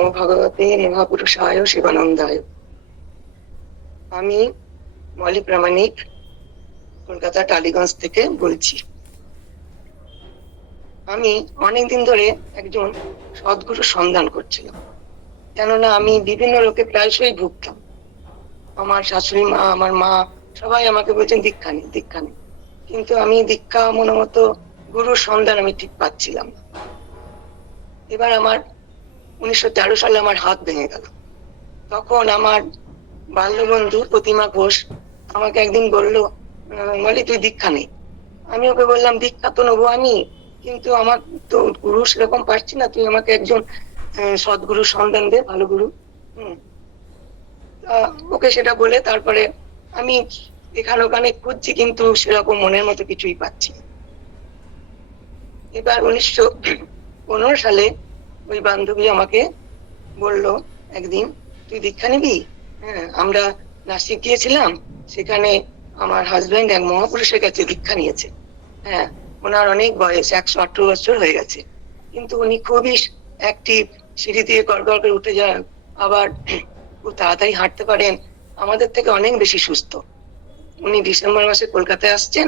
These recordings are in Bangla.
নমো ভগবতে মহাপুরুষায় শিবানন্দায়। আমি মলি প্রামাণিক কলকাতা টালিগঞ্জ থেকে বলছি। আমি অনেকদিন ধরে একজন সদ্গুরুর সন্ধান করছিলাম, কেননা আমি বিভিন্ন রোগে প্রায়শই ভুগতাম। আমার শাশুড়ি মা, আমার মা সবাই আমাকে বলছেন দীক্ষা নেই, দীক্ষা নেই, কিন্তু আমি দীক্ষা মনোমতো গুরুর সন্ধান আমি ঠিক পাচ্ছিলাম না। এবার আমার 1913 সালে আমার হাত ভেঙে গেল। তখন আমার বাল্যবন্ধু প্রতিমা ঘোষ আমাকে একদিন বললো, মলি তুই দীক্ষা নেই। আমি ওকে বললাম দীক্ষা তো নেবো আমি, কিন্তু আমার তো গুরু সেরকম পাচ্ছি না, তুই আমাকে একজন সদ্গুরুর সন্ধান দে, ভালো গুরু। ওকে সেটা বলে তারপরে আমি এখানে ওখানে খুঁজছি, কিন্তু সেরকম মনের মতো কিছুই পাচ্ছি। এবার 1915 সালে ওই বান্ধবী আমাকে বললো একদিন, তুই দীক্ষা নিবি? আমরা নাসিক গিয়েছিলাম, সেখানে আমার হাজবেন্ড এক মহাপুরুষের কাছে দীক্ষা নিয়েছে। ওনার অনেক বয়স, 118 বছর হয়ে গেছে, কিন্তু উনি খুবই অ্যাক্টিভ, সিঁড়ি দিয়ে গড় গড় করে উঠে যান, আবার খুব তাড়াতাড়ি হাঁটতে পারেন, আমাদের থেকে অনেক বেশি সুস্থ। উনি ডিসেম্বর মাসে কলকাতায় আসছেন,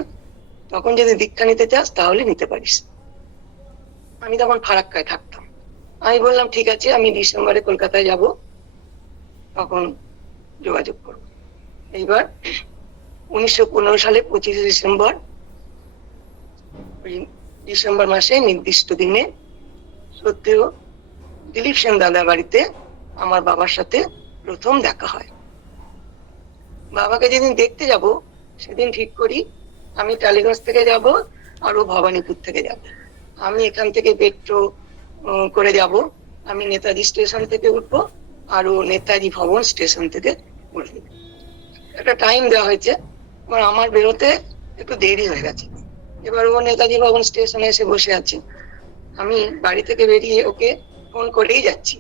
তখন যদি দীক্ষা নিতে চাস তাহলে নিতে পারিস। আমি তখন ফারাক্কায় থাকতাম। আমি বললাম ঠিক আছে, আমি ডিসেম্বরে কলকাতায় যাব, তখন যোগাযোগ করব। এইবার 1915 সালে 25 ডিসেম্বর, ডিসেম্বর মাসে নির্দিষ্ট দিনে সত্যিও দিলীপ সেন দাদার বাড়িতে আমার বাবার সাথে প্রথম দেখা হয়। বাবাকে যেদিন দেখতে যাব সেদিন ঠিক করি আমি টালিগঞ্জ থেকে যাব আর ও ভবানীপুর থেকে যাবে। আমি এখান থেকে মেট্রো করে যাব, আমি নেতাজি স্টেশন থেকে উঠবো আর ও নেতাজি ভবন স্টেশন থেকে উঠবে। একটা টাইম দেওয়া হয়েছে, আমার বেরোতে একটু দেরি হয়ে গেছে। এবার ও নেতাজি ভবন স্টেশনে এসে বসে আছে, আমি বাড়ি থেকে বেরিয়ে ওকে ফোন করেই যাচ্ছি,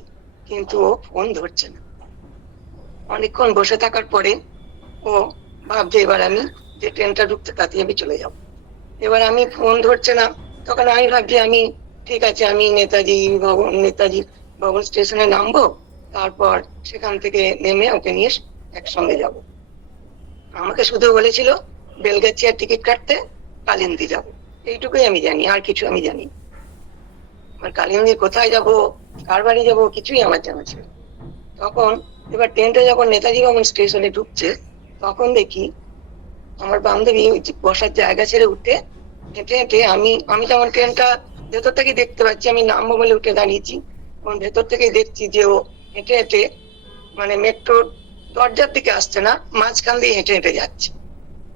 কিন্তু ও ফোন ধরছে না। অনেকক্ষণ বসে থাকার পরে ও ভাবছে এবার আমি যে ট্রেনটা ঢুকছে তাতে আমি চলে যাব। এবার আমি ফোন ধরছে না, তখন আমি ভাবছি আমি ঠিক আছে, আমি নেতাজি ভবন স্টেশনে নামবো, তারপর সেখান থেকে নেমে ওকে নিয়ে একসঙ্গে যাব। আমাকে শুধু বলেছিল বেলগাছিয়ার টিকিট কাটতে কালিন্দী যাব, এইটুকুই আমি জানি, আর কিছু আমি জানি। আর কালিন্দী কোথায় যাব, কার বাড়ি যাব, কিছুই আমার জানা ছিল। তখন এবার ট্রেনটা যখন নেতাজি ভবন স্টেশনে ঢুকছে, তখন দেখি আমার বান্ধবী বসার জায়গা ছেড়ে উঠে হেঁটে হেঁটে, আমি যেমন ট্রেনটা ভেতর থেকে দেখতে পাচ্ছি, আমি নামবো বলে উঠে দাঁড়িয়েছি, ভেতর থেকে দেখছি যে ও হেঁটে হেঁটে মানে মেট্রোর দরজার দিকে আসছে না, মাঝখান দিয়ে হেঁটে হেঁটে যাচ্ছে।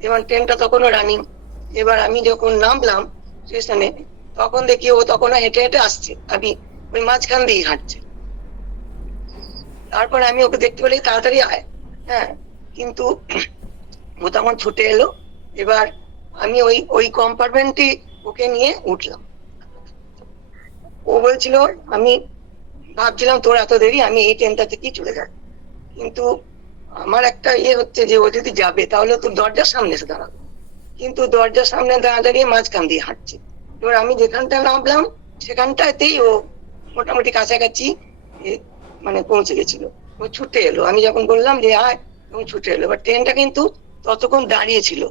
এবার ট্রেনটা তখনও রানিং। এবার আমি যখন নামলাম স্টেশনে, তখন দেখি ও তখনও হেঁটে হেঁটে আসছে, আমি ওই মাঝখান দিয়ে হাঁটছে। তারপরে আমি ওকে দেখতে পেলে তাড়াতাড়ি আয়, কিন্তু ও তখন ছুটে এলো। এবার আমি ওই কম্পার্টমেন্টে ওকে নিয়ে উঠলাম। ও বলছিল, আমি ভাবছিলাম তোর এত দেরি, আমি এই ট্রেনটা থেকেই চলে যাব, কিন্তু আমার একটা হচ্ছে যে ও যদি যাবে তাহলে তোর দরজার সামনে এসে দাঁড়াবে, কিন্তু দরজার সামনে দাঁড়িয়ে মাঝখান দিয়ে হাঁটছে। এবার আমি যেখানটা নামলাম সেখানটাতেই ও মোটামুটি কাছাকাছি মানে পৌঁছে গেছিল। ও ছুটে এলো, আমি যখন বললাম যে আয়, তখন ছুটে এলো। এবার ট্রেনটা কিন্তু ততক্ষণ দাঁড়িয়ে ছিল,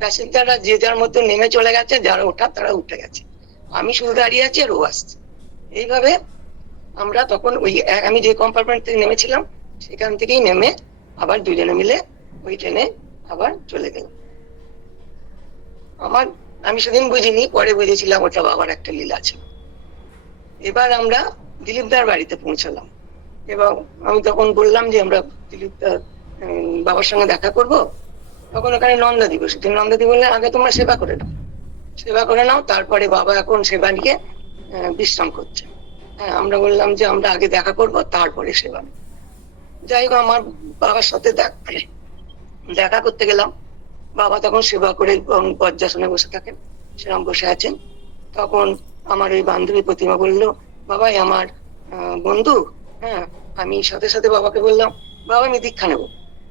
প্যাসেঞ্জাররা যে যার মধ্যে নেমে চলে গেছে, যারা ওঠার তারা উঠে গেছে, আমি শুধু দাঁড়িয়ে আছি আর ও আসছে। এইভাবে আমরা তখন আমি যে কম্পার্টমেন্ট থেকে নেমেছিলাম সেখান থেকেই নেমে আবার দুজনে মিলে ওই ট্রেনে আবার চলে গেলাম। আমি সেদিন বুঝিনি, পরে বুঝেছিলাম ওটা বাবার একটা লীলা ছিল। এবার আমরা দিলীপদার বাড়িতে পৌঁছালাম, এবং আমি তখন বললাম যে আমরা দিলীপদার বাবার সঙ্গে দেখা করব। তখন ওখানে নন্দাদি বসেছে, নন্দাদি বললেন আগে তোমরা সেবা করে নাও, তারপরে বাবা এখন সেবা নিয়ে বিশ্রাম করছে। আমরা বললাম যে আমরা আগে দেখা করব, তারপরে সেবা। যাই হোক, আমার বাবার সাথে দেখা করতে গেলাম। বাবা তখন সেবা করে বজ্রাসনে বসে থাকেন, সেরকম বসে আছেন। তখন আমার ওই বান্ধবী প্রতিমা বলল, বাবাই আমার বন্ধু। আমি সাথে সাথে বাবাকে বললাম, বাবা আমি দীক্ষা নেবো।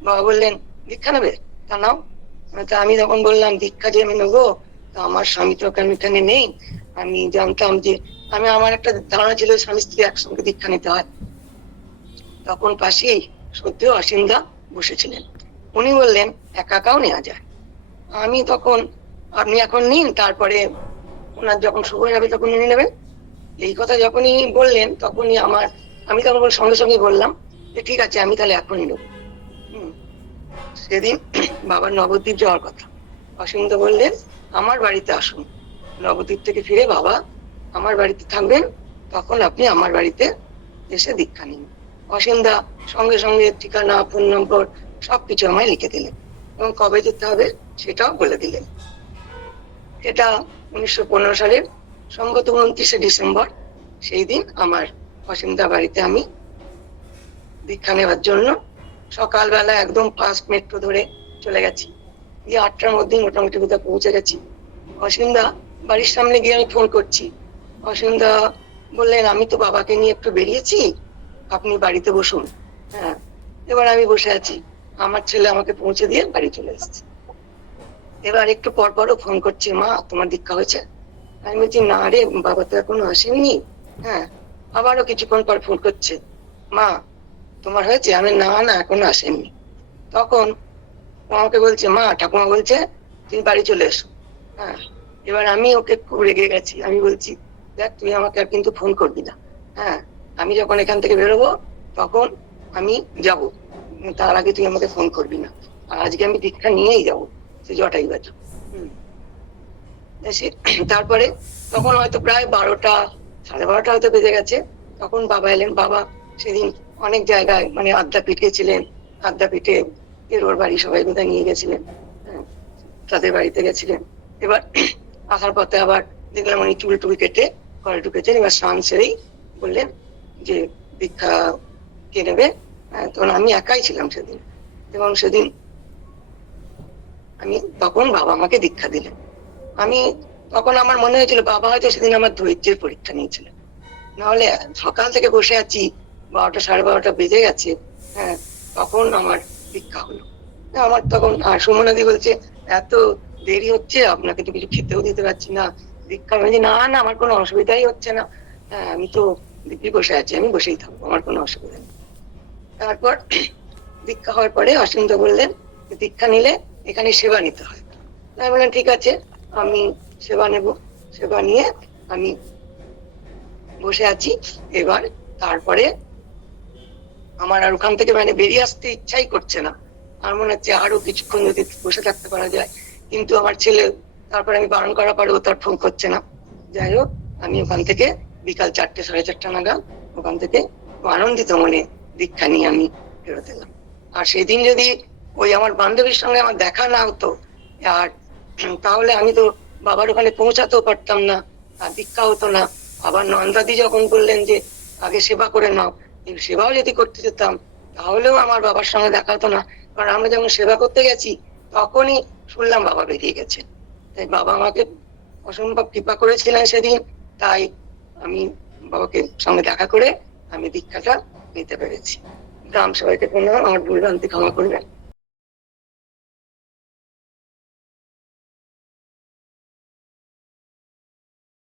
বাবা বললেন দীক্ষা নেবে, তা নাও। তা আমি তখন বললাম দীক্ষা যে আমি নেবো, তা আমার স্বামী তো এখানে নেই। আমি জানতাম যে আমার একটা ধারণা ছিল স্বামী স্ত্রী একসঙ্গে দীক্ষা নিতে হয়। তখন পাশেই সত্যিও অসীমদা বসেছিলেন। উনি বললেন একা একাও নেওয়া যায়। আমি তখন, আপনি এখন নিন, তারপরে ওনার যখন শুভ যাবে তখন উনি নেবেন, এই কথা যখনই বললেন তখনই আমি তখন সঙ্গে সঙ্গে বললাম যে ঠিক আছে, আমি তাহলে এখনই নেবো। সেদিন বাবার নবদ্বীপ যাওয়ার কথা। অসীমদা বললেন আমার বাড়িতে আসুন, নবদ্বীপ থেকে ফিরে বাবা আমার বাড়িতে থাকবেন, তখন আপনি আমার বাড়িতে এসে দীক্ষা নিন। অসীমদা সঙ্গে সঙ্গে ঠিকানা, ফোন নম্বর সবকিছু আমায় লিখে দিলেন এবং কবে যেতে হবে সেটাও বলে দিলেন। এটা 1915 সালের সম্ভবত 29শে ডিসেম্বর। সেই দিন আমার অসীমদা বাড়িতে আমি দীক্ষা নেওয়ার জন্য সকালবেলা একদম ফার্স্ট মেট্রো ধরে চলে গেছি। গিয়ে 8টার মধ্যেই মোটামুটি কোথাও পৌঁছে গেছি। অসীমদা বাড়ির সামনে গিয়ে আমি ফোন করছি। অসীমদা বললেন আমি তো বাবাকে নিয়ে একটু বেরিয়েছি, আপনি বাড়িতে বসুন। হ্যাঁ, এবার আমি বসে আছি, আমার ছেলে আমাকে পৌঁছে দিয়ে বাড়ি চলে এসেছে। এবার একটু পর পরও ফোন করছে, মা তোমার দীক্ষা হয়েছে? আমি বলছি না রে, বাবা তো এখনো আসেননি। হ্যাঁ, আবারও কিছুক্ষণ পর ফোন করছে, মা তোমার হয়েছে? আমি না না এখনো আসেননি। তখন আমাকে বলছে মা ঠাকুমা বলছে তুমি বাড়ি চলে এসো। হ্যাঁ, এবার আমি ওকে খুব রেগে গেছি। আমি বলছি দেখ তুই আমাকে আর কিন্তু ফোন করবি না। হ্যাঁ, আমি যখন এখান থেকে বেরোবো তখন আমি যাব, তার আগে তুই আমাকে ফোন করবি না। আর আজকে আমি দীক্ষা নিয়েই যাবো, সে জটাই বাজু। তারপরে তখন হয়তো প্রায় 12টা, 12:30 হয়তো বেজে গেছে। তখন বাবা এলেন। বাবা সেদিন অনেক জায়গায় মানে আদ্যাপীঠ গেছিলেন, আদ্যাপীঠে ওর বাড়ি সবাই কোথায় নিয়ে গেছিলেন, তাদের বাড়িতে গেছিলেন। এবার আসার পথে আবার দেখলাম উনি চুল টুল কেটে ঘরে ঢুকেছেন। এবার স্নান সেরেই বললেন যে দীক্ষা কে নেবে। তখন আমি একাই ছিলাম সেদিন, এবং সেদিন তখন বাবা আমাকে দীক্ষা দিলেন। তখন আমার মনে হয়েছিল বাবা হয়তো সেদিন আমার ধৈর্যের পরীক্ষা নিয়েছিলেন, নাহলে সকাল থেকে বসে আছি, 12টা 12:30 বেজে গেছে। হ্যাঁ, তখন আমার দীক্ষা হলো। আমার তখন সুমনাদি বলছে এত দেরি হচ্ছে, আপনাকে তো কিছু খেতেও দিতে পারছি না, দীক্ষা বলছি না না আমার কোনো অসুবিধাই হচ্ছে না। হ্যাঁ, আমি তো দিব্যি বসে আছি, আমি বসেই থাকবো, আমার কোনো অসুবিধা নেই। তারপর দীক্ষা হওয়ার পরে অসীমদা বললেন দীক্ষা নিলে এখানে সেবা নিতে হয়। আমি বললাম ঠিক আছে, আমি সেবা নেব। সেবা নিয়ে আমি বসে আছি। এবার তারপরে আমার আর ওখান থেকে মানে বেরিয়ে আসতে ইচ্ছাই করছে না। আমার মনে হচ্ছে আরো কিছুক্ষণ যদি বসে থাকতে পারা যায়, কিন্তু আমার ছেলে, তারপরে আমি বারণ করার পরেও তার ফোন করছে না। যাই হোক, আমি ওখান থেকে বিকাল 4টে 4:30 নাগাদ ওখান থেকে আনন্দিত মনে দীক্ষা নিয়ে আমি ফেরত এলাম। আর সেদিন যদি ওই আমার বান্ধবীর সঙ্গে আমার দেখা না হতো, আর তাহলে আমি তো বাবার ওখানে পৌঁছাতেও পারতাম না, আর দীক্ষা হতো না। আবার নন্দাদি যখন বললেন যে আগে সেবা করে নাও, এই সেবাও যদি করতে যেতাম তাহলেও আমার বাবার সঙ্গে দেখা হতো না। কারণ আমরা যখন সেবা করতে গেছি তখনই শুনলাম বাবা বেরিয়ে গেছে। তাই বাবা আমাকে অসম্ভব কৃপা করেছিলেন সেদিন, তাই আমি বাবাকে সঙ্গে দেখা করে আমি দীক্ষাটা নিতে পেরেছি। গ্রাম সবাইকে পুনঃ আমার ভুলভ্রান্তি ক্ষমা করবেন।